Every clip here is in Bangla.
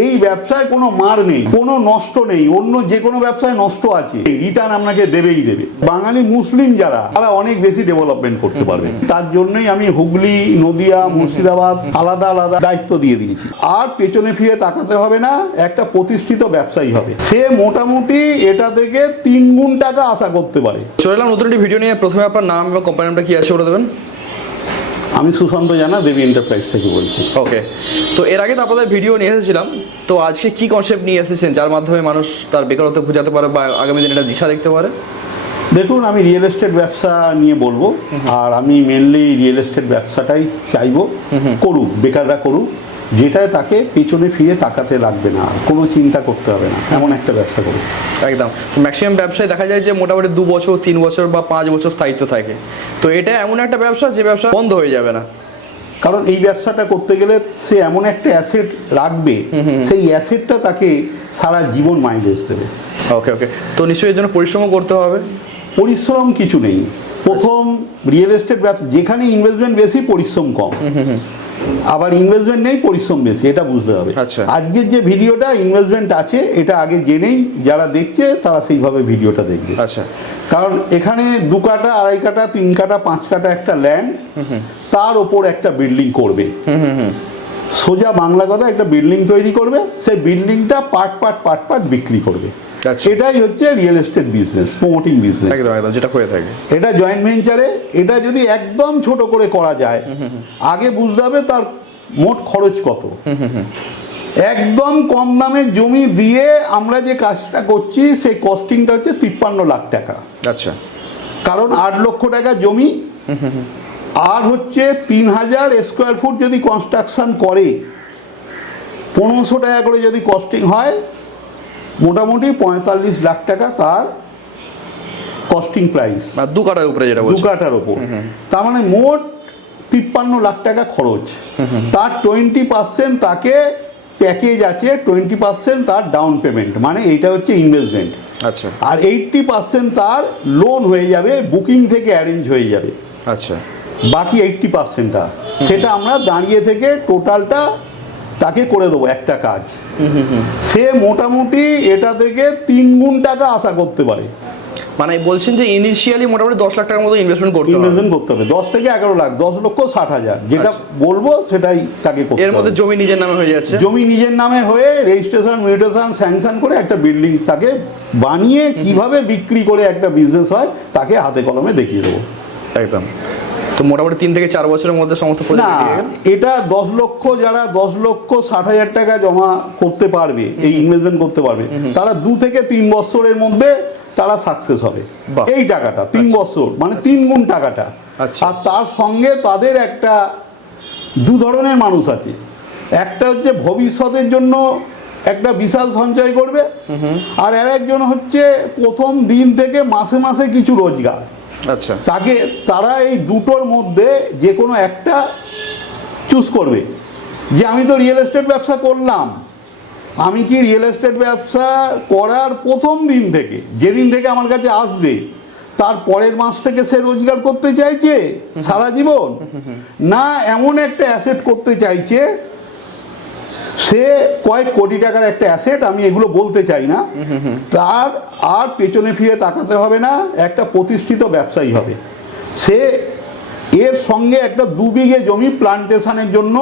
এই ব্যবসায় কোনো মার নেই, কোনো নষ্ট নেই। অন্য যে কোনো ব্যবসায় নষ্ট আছে, রিটার্ন আপনাকে দেবেই দেবে। বাঙালি মুসলিম যারা, তারা অনেক বেশি ডেভেলপমেন্ট করতে পারবে। তার জন্যই আমি হুগলি, নদিয়া, মুর্শিদাবাদ আলাদা আলাদা দায়িত্ব দিয়ে দিয়েছি। আর পেছনে ফিরে তাকাতে হবে না, একটা প্রতিষ্ঠিত ব্যবসায়ী হবে। সে মোটামুটি এটা থেকে 3 গুণ টাকা আশা করতে পারে। চলে এলাম নতুন একটি ভিডিও নিয়ে। প্রথমে আপনার নাম এবং কোম্পানি নামটা কি আছে বলে দেবেন? আমি সুশান্ত জানা, দেবী এন্টারপ্রাইজ থেকে বলছি। ওকে, তো এর আগে তো আপনাদের ভিডিও নিয়ে এসেছিলাম, তো আজকে কি কনসেপ্ট নিয়ে এসেছেন যার মাধ্যমে মানুষ তার বেকারত্ব ঘুচাতে পারে বা আগামী দিনে এটা দিশা দেখতে পারে? দেখুন, আমি রিয়েল এস্টেট ব্যবসা নিয়ে বলবো। আর আমি মেনলি রিয়েল এস্টেট ব্যবসাটাই চাইবো করুক, বেকাররা করুক, যেটায় তাকে পেছনে ফিরে তাকাতে লাগবে না, কোনো চিন্তা করতে হবে না, এমন একটা ব্যবসা করুক। একদম। ম্যাক্সিমাম ব্যবসায় দেখা যায় যে মোটামুটি 2 বছর, 3 বছর বা 5 বছর স্থায়িত্ব থাকে। তো এটা এমন একটা ব্যবসা যে ব্যবসা বন্ধ হয়ে যাবে না। কারণ এই ব্যবসাটা করতে গেলে সে এমন একটা অ্যাসেট রাখবে, সেই অ্যাসেটটা তাকে সারা জীবন মাইলেজ দেবে। ওকে ওকে, তো নিশ্চয়ই এর জন্য পরিশ্রমও করতে হবে। পরিশ্রম কিছু নেই। প্রথম রিয়েল এস্টেট ব্যবসা যেখানে ইনভেস্টমেন্ট বেশি, পরিশ্রম কম। আবার ইনভেস্টমেন্ট নেই, পরিশ্রম বেশি, এটা বুঝতে হবে। আচ্ছা, আজকের যে ভিডিওটা ইনভেস্টমেন্ট আছে, এটা আগে জেনেই যারা দেখছে তারা সেইভাবে ভিডিওটা দেখবে। আচ্ছা, কারণ এখানে 2 কাঠা, 2.5 কাঠা, 3 কাঠা, 5 কাঠা একটা ল্যান্ড, তার ওপর একটা বিল্ডিং করবে। সোজা বাংলা কথা, একটা বিল্ডিং তৈরি করবে, সেই বিল্ডিংটা পার্ট পার্ট বিক্রি করবে। এটাই হচ্ছে real estate business, promoting business. একদম একদম, যেটা হয়ে থাকে। এটা জয়েন্ট ভেঞ্চারে, এটা যদি একদম ছোট করে করা যায়, আগে বুঝতে হবে তার মোট খরচ কত। একদম কম দামে জমি দিয়ে আমরা যে কাজটা করছি, সেই কস্টিংটা হচ্ছে 53 লাখ টাকা। আচ্ছা, কারণ 8 লক্ষ টাকা জমি, আর হচ্ছে 3000 স্কোয়ার ফুট যদি কনস্ট্রাকশন করে, 1500 টাকা করে যদি কস্টিং হয়, মোটামুটি 45 লাখ টাকা তার কস্টিং প্রাইস। 2 কাঠার উপরে, যেটা 2 কাঠার উপর। তার মানে মোট 53 লাখ টাকা খরচ। তার 20% তাকে প্যাকেজ আছে, 20% তার ডাউন পেমেন্ট, মানে এইটা হচ্ছে ইনভেস্টমেন্ট। আচ্ছা, আর 80% তার লোন হয়ে যাবে, বুকিং থেকে অ্যারেঞ্জ হয়ে যাবে। আচ্ছা, বাকি 80%টা সেটা আমরা দাঁড়িয়ে থেকে টোটালটা তাকে করে দেবো একটা কাজ। সে মোটামুটি এটা থেকে 3 গুণ টাকা আশা করতে পারে। মানে বলছেন যে ইনিশিয়ালি মোটামুটি 10 লাখ টাকার মতো ইনভেস্টমেন্ট করতে হবে। 10 থেকে 11 লাখ, 10 লক্ষ 60,000, যেটা বলবো সেটাই তাকে করতে হবে। এর মধ্যে জমি নিজের নামে হয়ে যাচ্ছে, জমি নিজের নামে হয়ে রেজিস্ট্রেশন, মিউটেশন, স্যাংশন করে একটা বিল্ডিং তাকে বানিয়ে কিভাবে বিক্রি করে একটা বিজনেস হয়, তাকে হাতে কলমে দেখিয়ে দেবো। একদম। তো মোটামুটি 3 থেকে 4 বছরের মধ্যে সমস্ত না, এটা 10 লক্ষ, যারা 10 লক্ষ 60,000 টাকা জমা করতে পারবে, এই ইনভেস্টমেন্ট করতে পারবে, তারা 2 থেকে 3 বছরের মধ্যে তারা সাকসেস হবে। এই টাকাটা 3 বছর মানে 3 গুণ টাকাটা। আর তার সঙ্গে তাদের একটা 2 ধরনের মানুষ আছে। একটা হচ্ছে ভবিষ্যতের জন্য একটা বিশাল সঞ্চয় করবে, আর একজন হচ্ছে প্রথম দিন থেকে মাসে মাসে কিছু রোজগার। আচ্ছা, তারা এই দুটোর মধ্যে যে কোনো একটা চুজ করবে। যে আমি তো রিয়েল এস্টেট ব্যবসা করলাম, আমি কি রিয়েল এস্টেট ব্যবসা করার প্রথম দিন থেকে, যেদিন থেকে আমার কাছে আসবে, তার পরের মাস থেকে সে রোজগার করতে চাইছে সারা জীবন, না এমন একটা অ্যাসেট করতে চাইছে, সে কয়েক কোটি টাকার একটা অ্যাসেট, আমি এগুলো বলতে চাই না, তার আর পেছনে ফিরে তাকাতে হবে না, একটা প্রতিষ্ঠিত ব্যবসায়ী হবে সে। এর সঙ্গে একটা 2 বিঘে জমি প্লান্টেশনের জন্য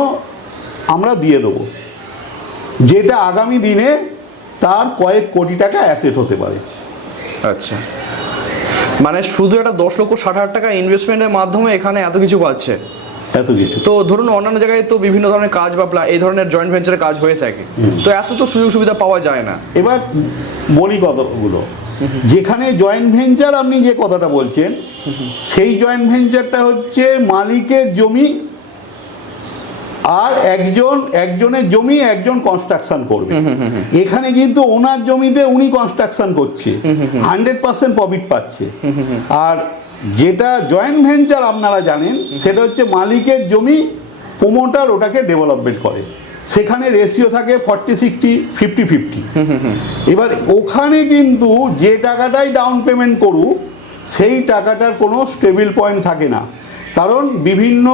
আমরা দিয়ে দেবো, যেটা আগামী দিনে তার কয়েক কোটি টাকা অ্যাসেট হতে পারে। আচ্ছা, মানে শুধু একটা 10 লক্ষ 60,000 টাকা ইনভেস্টমেন্টের মাধ্যমে এখানে এত কিছু পাচ্ছে, এত কিছু। তো ধরুন অন্যান্য জায়গায় তো বিভিন্ন ধরনের কাজ বা এই ধরনের জয়েন্ট ভেঞ্চারের কাজ হয়ে থাকে, তো এত তো সুযোগ সুবিধা পাওয়া যায় না। এবার বলি কতগুলো, যেখানে জয়েন্ট ভেঞ্চার আপনি যে কথাটা বলছেন, সেই জয়েন্ট ভেঞ্চারটা হচ্ছে মালিকের জমি, আর একজনের জমি একজন কনস্ট্রাকশন করবে। এখানে কিন্তু ওনার জমিতে উনি কনস্ট্রাকশন করছে, 100% প্রফিট পাচ্ছে। আর যেটা জয়েন্ট ভেঞ্চার আপনারা জানেন, সেটা হচ্ছে মালিকের জমি, প্রমোটার ওটাকে ডেভেলপমেন্ট করে, সেখানে রেশিও থাকে 40-60, 50-50। এবার ওখানে কিন্তু যে টাকাটাই ডাউন পেমেন্ট করুক, সেই টাকাটার কোনো স্টেবল পয়েন্ট থাকে না, কারণ বিভিন্ন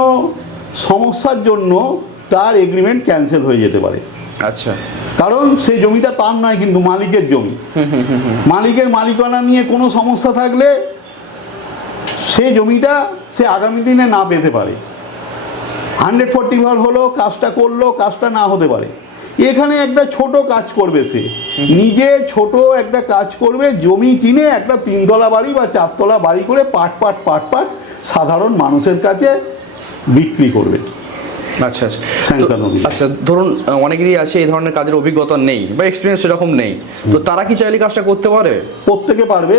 সমস্যার জন্য তার এগ্রিমেন্ট ক্যান্সেল হয়ে যেতে পারে। আচ্ছা, কারণ সেই জমিটা তার নয়, কিন্তু মালিকের জমি। মালিকের মালিকানা নিয়ে কোনো সমস্যা থাকলে সেই জমিটা সে আগামী দিনে না পেতে পারে। 140 হলো, কাজটা করলো, কাজটা না হতে পারে। এখানে একটা ছোট কাজ করবে, সে নিজে ছোট একটা কাজ করবে, জমি কিনে একটা 3 তলা বাড়ি বা 4 তলা বাড়ি করে পাট সাধারণ মানুষের কাছে বিক্রি করবে। আচ্ছা আচ্ছা আচ্ছা, ধরুন অনেকেরই আছে এই ধরনের কাজের অভিজ্ঞতা নেই বা এক্সপিরিয়েন্স সেরকম নেই, তো তারা কি চাইলে কাজটা করতে পারে? প্রত্যেকে পারবে।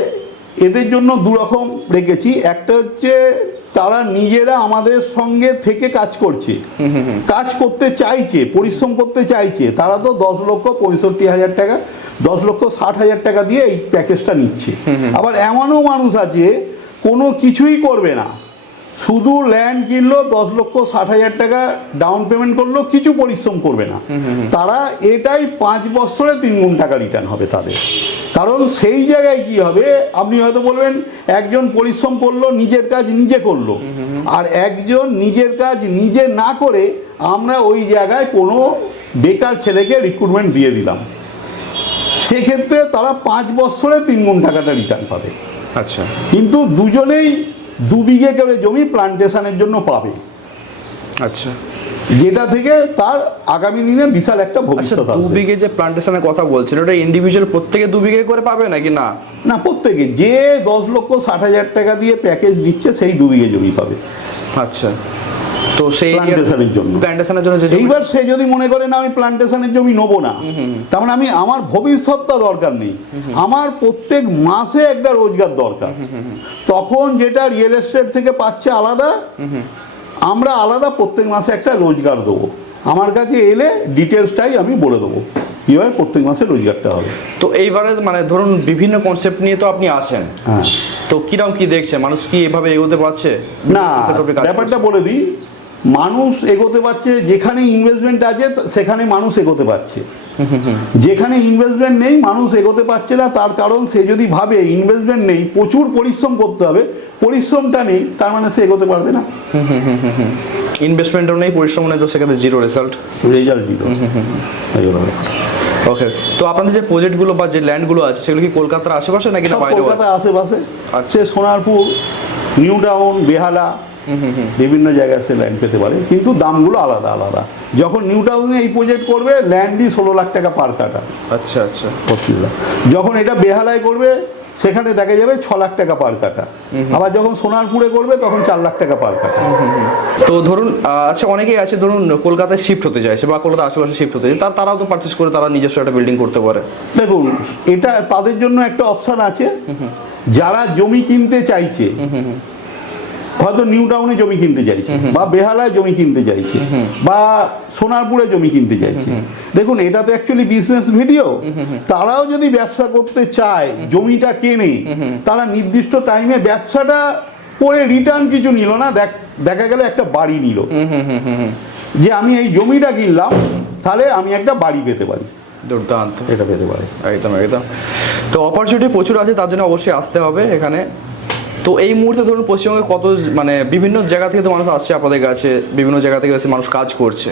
এদের জন্য দুরকম রেখেছি। একটা হচ্ছে তারা নিজেরা আমাদের সঙ্গে থেকে কাজ করছে, কাজ করতে চাইছে, পরিশ্রম করতে চাইছে, তারা তো 10,65,000 টাকা, 10,60,000 টাকা দিয়ে এই প্যাকেজটা নিচ্ছে। আবার এমনও মানুষ আছে কোনো কিছুই করবে না, শুধু ল্যান্ড কিনলো, 10,60,000 টাকা ডাউন পেমেন্ট করলো, কিছু পরিশ্রম করবে না, তারা এটাই 5 বছরে 3 গুণ টাকা রিটার্ন হবে তাদের। কারণ সেই জায়গায় কি হবে, আপনি হয়তো বলবেন একজন পরিশ্রম করলো, নিজের কাজ নিজে করলো, আর একজন নিজের কাজ নিজে না করে আমরা ওই জায়গায় কোনো বেকার ছেলেকে রিক্রুটমেন্ট দিয়ে দিলাম, সেক্ষেত্রে তারা 5 বছরে 3 গুণ টাকাটা রিটার্ন পাবে। আচ্ছা, কিন্তু দুজনেই 2 বিঘে করে জমি প্লান্টেশনের জন্য পাবে। আচ্ছা, যেটা থেকে তার আগামী দিনে বিশাল একটা ভবিষ্যৎ আছে। 2 বিঘে যে প্লান্টেশনের কথা বলছেন, ওটা ইন্ডিভিজুয়াল প্রত্যেকে 2 বিঘে করে পাবে নাকি? না না, প্রত্যেকে যে 10,60,000 টাকা দিয়ে প্যাকেজ নিচ্ছে সেই 2 বিঘে জমি পাবে। আচ্ছা, তো সেই প্লান্টেশনের জন্য এইবার সে যদি মনে করে না আমি প্লান্টেশনের জমি নেবো না, তার মানে আমি আমার ভবিষ্যৎটা দরকার নেই, আমার প্রত্যেক মাসে একটা রোজগার দরকার, তখন যেটা রিয়েল এস্টেট থেকে পাচ্ছে আলাদা, আমরা আলাদা প্রত্যেক মাসে একটা রোজগার দেবো। আমার কাছে এলে ডিটেলসটাই আমি বলে দেবো কীভাবে প্রত্যেক মাসে রোজগারটা হবে। তো এইবারে মানে ধরুন বিভিন্ন কনসেপ্ট নিয়ে তো আপনি আসেন, হ্যাঁ, তো কিরকম কি দেখছে, মানুষ কি এভাবে এগোতে পারছে? না, ব্যাপারটা বলে দিই, মানুষ এগোতে পারছে, যেখানে ইনভেস্টমেন্ট আছে সেখানে মানুষ এগোতে পারছে, যেখানে ইনভেস্টমেন্ট নেই মানুষ এগোতে পারছে না। তার কারণ সে যদি ভাবে ইনভেস্টমেন্ট নেই, প্রচুর পরিশ্রম করতে হবে, পরিশ্রমটা নেই, তার মানে সে এগোতে পারবে না। ইনভেস্টমেন্টও নেই, পরিশ্রম নেই, তো সেক্ষেত্রে জিরো রেজাল্ট জিরো। ওকে, তো আপনাদের যে প্রজেক্টগুলো বা যে ল্যান্ডগুলো আছে সেগুলো কি কলকাতার আশেপাশে নাকি না বাইরে? কলকাতার আশেপাশে আছে, সোনারপুর, নিউ টাউন, বেহালা, বিভিন্ন জায়গায় সে ল্যান্ড পেতে পারে, কিন্তু দামগুলো আলাদা আলাদা। যখন নিউ টাউনে এই প্রজেক্ট করবে ল্যান্ডই 16 লাখ টাকা পার কাটা। আচ্ছা আচ্ছা, যখন এটা বেহালায় করবে সেখানে দেখা যাবে 6 লাখ টাকা পার কাটা। আবার যখন সোনারপুরে করবে তখন 4 লাখ টাকা পার কাটা। তো ধরুন আচ্ছা, অনেকেই আছে ধরুন কলকাতায় শিফট হতে চাইছে বা কলকাতার আশেপাশে শিফট হতে চাইছে, তারাও তো পারচেস করে তারা নিজস্ব একটা বিল্ডিং করতে পারে। দেখুন, এটা তাদের জন্য একটা অপশন আছে, যারা জমি কিনতে চাইছে, হয়তো নিউ টাউনে জমি কিনতে চাইছে বা বেহালায় জমি কিনতে চাইছে বা সোনারপুরে জমি কিনতে চাইছে। দেখুন, এটা তো অ্যাকচুয়ালি বিজনেস ভিডিও। তারাও যদি ব্যবসা করতে চায়, জমিটা কেনে, তারা নির্দিষ্ট টাইমে ব্যবসাটা করে রিটার্ন কিছু নিল না, দেখা গেল একটা বাড়ি নিল, যে আমি এই জমিটা কিনলাম, তাহলে আমি একটা বাড়ি পেতে পারি। দুর্দান্ত, এটা পেতে পারি, একদম একদম। তো অপরচুনিটি প্রচুর আছে, তার জন্য অবশ্যই আসতে হবে এখানে। তো এই মুহূর্তে ধরুন পশ্চিমবঙ্গে কত মানে বিভিন্ন জায়গা থেকে তো মানুষ আসছে আপনাদের কাছে, বিভিন্ন জায়গা থেকে এসে মানুষ কাজ করছে,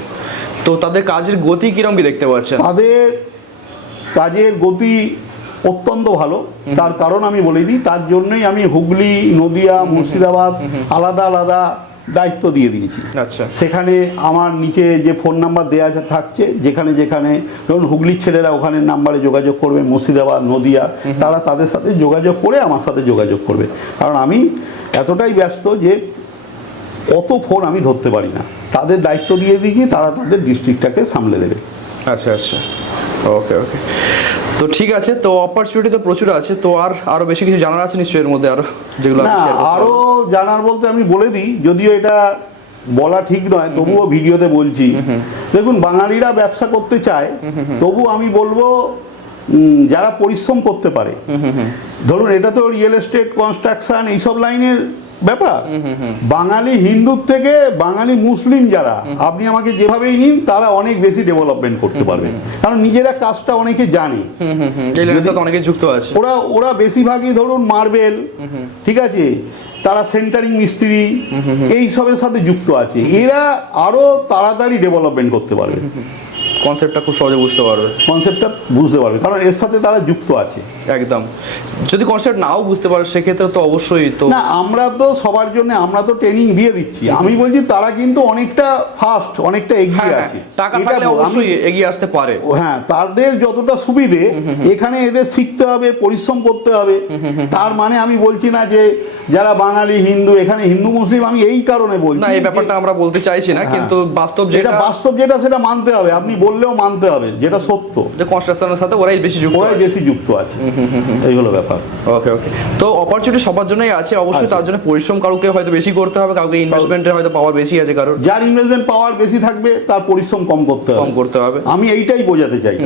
তো তাদের কাজের গতি কিরকম কি দেখতে পাচ্ছেন? তাদের কাজের গতি অত্যন্ত ভালো। তার কারণ আমি বলে দিই, তার জন্যই আমি হুগলি, নদিয়া, মুর্শিদাবাদ আলাদা আলাদা দায়িত্ব দিয়ে দিয়েছি। আচ্ছা, সেখানে আমার নিচে যে ফোন নাম্বার দেওয়া থাকছে, যেখানে যেখানে ধরুন হুগলির ছেলেরা ওখানে নাম্বারে যোগাযোগ করবে, মুর্শিদাবাদ, নদিয়া, তারা তাদের সাথে যোগাযোগ করে আমার সাথে যোগাযোগ করবে। কারণ আমি এতটাই ব্যস্ত যে অত ফোন আমি ধরতে পারি না, তাদের দায়িত্ব দিয়ে দিয়েছি, তারা তাদের ডিস্ট্রিক্টটাকে সামলে দেবে। আচ্ছা আচ্ছা, ওকে ওকে। তো ঠিক আছে, তো অপরচুনিটি তো প্রচুর আছে, তো আরো বেশি কিছু জানার আছে নিশ্চয়ই এর মধ্যে, আরো যেগুলো না, আরো জানার বলতে আমি বলে দিই, যদিও এটা বলা ঠিক নয়, তবুও ভিডিওতে বলছি। দেখুন, বাঙালিরা ব্যবসা করতে চায়, তবু আমি বলবো যারা পরিশ্রম করতে পারে, ধরুন এটা তো রিয়েল এস্টেট, কনস্ট্রাকশন, এইসব লাইনের ব্যাপার। বাঙালি হিন্দুর থেকে বাঙালি মুসলিম যারা, আপনি আমাকে যেভাবেই নিন, তারা অনেক বেশি ডেভেলপমেন্ট করতে পারবে, কারণ নিজেরা কাজটা অনেকে জানে, অনেকে যুক্ত আছে। ওরা বেশিরভাগই ধরুন মার্বেল, ঠিক আছে, তারা সেন্টারিং মিস্ত্রি, এই সবের সাথে যুক্ত আছে, এরা আরো তাড়াতাড়ি ডেভেলপমেন্ট করতে পারবে। কনসেপ্টটা খুব সহজে বুঝতে পারবে। কনসেপ্টটা বুঝতে পারবে, কারণ এর সাথে তারা যুক্ত আছে। একদম। যদি কনসেপ্ট নাও বুঝতে পারে সেক্ষেত্রে তো অবশ্যই তো না, আমরা তো সবার জন্য আমরা তো ট্রেনিং দিয়ে দিচ্ছি। আমি বলছি তারা কিন্তু অনেকটা ফাস্ট, অনেকটা এগিয়ে আছে। টাকা থাকলে অবশ্যই এগিয়ে আসতে পারে। হ্যাঁ, তাদের যতটা সুবিধে এখানে এদের শিখতে হবে, পরিশ্রম করতে হবে। তার মানে আমি বলছি না যে যারা বাঙালি হিন্দু, এখানে হিন্দু মুসলিম আমি এই কারণে বলছি না, এই ব্যাপারটা আমরা বলতে চাইছি না, কিন্তু বাস্তব যেটা সেটা মানতে হবে। আপনি বললেও মানতে হবে যেটা সত্য, যে কনস্ট্রাকশনের সাথে ওরাই বেশি যুক্ত আছে। এই হলো ব্যাপার। ওকে ওকে। তো অপরচুনিটি সবার জন্যই আছে অবশ্যই, তার জন্য পরিশ্রম কাউকে হয়তো বেশি করতে হবে, কাউকে ইনভেস্টমেন্টের হয়তো পাওয়ার বেশি আছে, কারণ যার ইনভেস্টমেন্ট পাওয়ার বেশি থাকবে তার পরিশ্রম কম করতে হবে। আমি এইটাই বোঝাতে চাই।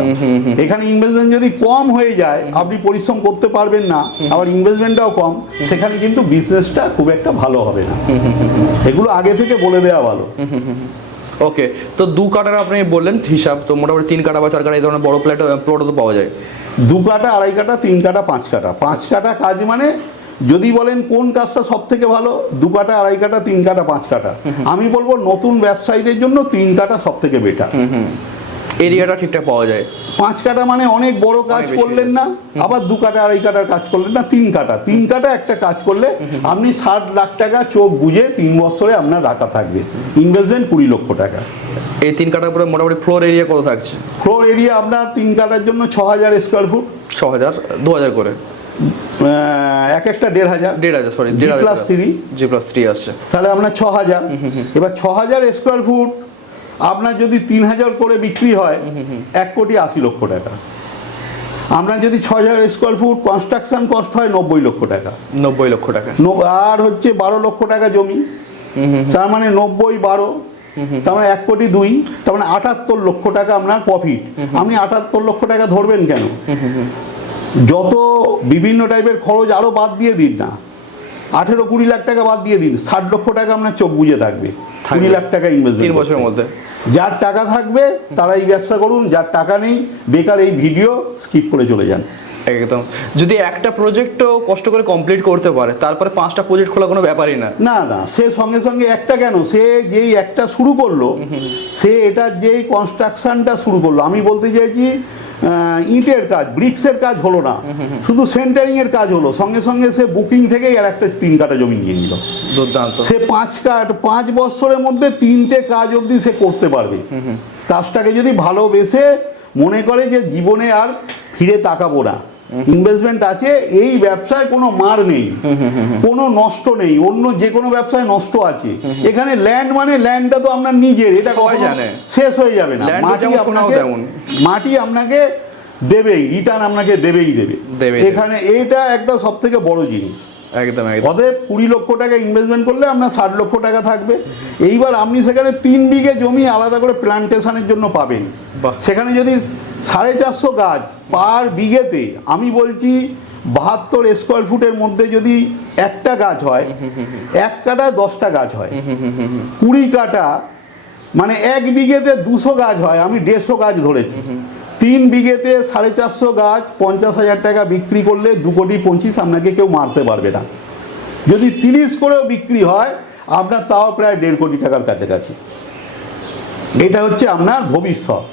এখানে ইনভেস্টমেন্ট যদি কম হয়ে যায়, আপনি পরিশ্রম করতে পারবেন না, আবার ইনভেস্টমেন্টটাও কম, সেখানে কিন্তু বিজনেসটা খুব একটা ভালো হবে না। এগুলো আগে থেকে বলে দেওয়া ভালো। ওকে। তো 2 কাটার আপনি বললেন হিসাব, তো মোটামুটি 3 কাটা বা 4 কাটা এই ধরনের বড় প্লটও তো পাওয়া যায়। 2 কাটা, 2.5 কাটা, 3 কাটা, 5 কাটা। 5 কাটা কাজ মানে যদি বলেন কোন কাজটা সব থেকে ভালো, 2 কাটা, 2.5 কাটা, 3 কাটা, 5 কাটা। আমি বলবো নতুন ব্যবসায়ীদের জন্য 3 কাটা সব থেকে বেটার। এরিয়াটা ঠিকঠাক পাওয়া যায়। 5 কাটা মানে অনেক বড় কাজ করলেন না, আবার 2 কাটা 2.5 কাটার কাজ করলেন না। 3 কাটা একটা কাজ করলে আপনি 60 লাখ টাকা চোখ বুঝে 3 বছরে আপনার রাখা থাকবে। ইনভেস্টমেন্ট 20 লক্ষ টাকা। এই 3 কাটার পরে মোটামুটি ফ্লোর এরিয়া কত থাকছে? ফ্লোর এরিয়া আপনার 3 কাটার জন্য 6000 স্কোয়ার ফুট। 6000, 2000 করে এক একটা 1500, সরি, G+3 আসছে, তাহলে আপনার 6000। এবার 6000 স্কোয়ার ফুট আপনার যদি 3000 করে বিক্রি হয় 1,80,00,000 টাকা। আপনার যদি 6000 স্কোয়ার ফুট কনস্ট্রাকশন কস্ট হয় 90 লক্ষ টাকা। 90 লক্ষ টাকা। আর হচ্ছে 12 লক্ষ টাকা জমি, তার মানে 90/12, তার মানে 1,02,00,000, তার মানে 78 লক্ষ টাকা আপনার প্রফিট। আপনি 78 লক্ষ টাকা ধরবেন কেন? যত বিভিন্ন টাইপের খরচ আরো বাদ দিয়ে দিন না, 18-20 লাখ টাকা বাদ দিয়ে দিন, 60 লক্ষ টাকা আপনার চোখ বুঝে থাকবে। 20 লাখ টাকা ইনভেস্টমেন্ট 3 বছরের মধ্যে। যার টাকা থাকবে তারাই ব্যবসা করুন, যার টাকা নেই বেকার এই ভিডিও স্কিপ করে চলে যান। একদম। যদি একটা প্রজেক্টও কষ্ট করে কমপ্লিট করতে পারে, তারপরে 5টা প্রজেক্ট খোলা কোনো ব্যাপারই না। না না, সে সঙ্গে সঙ্গে একটা কেন, সে যেই একটা শুরু করলো, সে এটার যেই কনস্ট্রাকশনটা শুরু করলো, আমি বলতে চাইছি ইটের কাজ, ব্রিক্সের কাজ হলো না, শুধু সেন্টারিং এর কাজ হলো, সঙ্গে সঙ্গে সে বুকিং থেকেই আর একটা 3 কাটা জমি নিয়ে নিল। দুর্দান্ত। সে 5 বছরের মধ্যে 3টে কাজ অবধি সে করতে পারবে। কাজটাকে যদি ভালোবেসে মনে করে যে জীবনে আর ফিরে তাকাবো না, ইনভেস্টমেন্ট আছে, এই ব্যবসায় কোনো মার নেই, কোনো নষ্ট নেই। অন্য যে কোনো ব্যবসায় নষ্ট আছে, এখানে ল্যান্ড মানে ল্যান্ডটা তো আপনার নিজের, এটা শেষ হয়ে যাবে না। মাটি আপনাকে দেবেই, রিটার্ন আপনাকে দেবেই দেবে। এখানে এইটা একটা সব থেকে বড় জিনিস। একদম। অতএব 20 লক্ষ টাকা ইনভেস্টমেন্ট করলে আপনার 60 লক্ষ টাকা থাকবে। এইবার আপনি সেখানে 3 বিঘে জমি আলাদা করে প্ল্যান্টেশনের জন্য পাবেন। সেখানে যদি 450 গাছ পার বিঘেতে, আমি বলছি 72 স্কোয়ার ফুটের মধ্যে যদি একটা গাছ হয়, 1 কাটা 10টা গাছ হয়, 20 কাটা মানে 1 বিঘেতে 200 গাছ হয়, আমি 150 গাছ ধরেছি। 3 বিঘেতে 450 গাছ 50,000 টাকা বিক্রি করলে 2,25,00,000 আপনাকে কেউ মারতে পারবে না। যদি 30 করেও বিক্রি হয় আপনার তাও প্রায় 1.5 কোটি টাকার কাছাকাছি। এটা হচ্ছে আপনার ভবিষ্যৎ।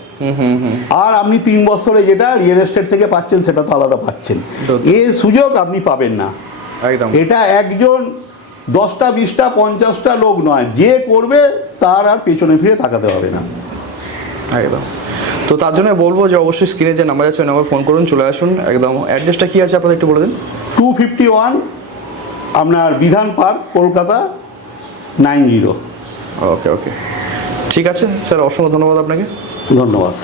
আর আপনি 3 বছরে যেটা রিয়েল এস্টেট থেকে পাচ্ছেন সেটা তো আলাদা পাচ্ছেন, এই সুযোগ আপনি পাবেন না। এটা একজন 10টা 20টা 50টা লোক নয়, যে করবে তার আর পেছনে ফিরে তাকাতে হবে না। একদম। তো তার জন্য বলবো যে অবশ্যই স্ক্রিনে যে নাম্বার আছে ওই নাম্বার ফোন করুন, চলে আসুন। একদম। অ্যাড্রেসটা কি আছে আপনাদের একটু বলে দিন। 251 আপনার বিধান পার্ক, কলকাতা 90। ওকে ওকে, ঠিক আছে স্যার, অসংখ্য ধন্যবাদ আপনাকে। ধন্যবাদ।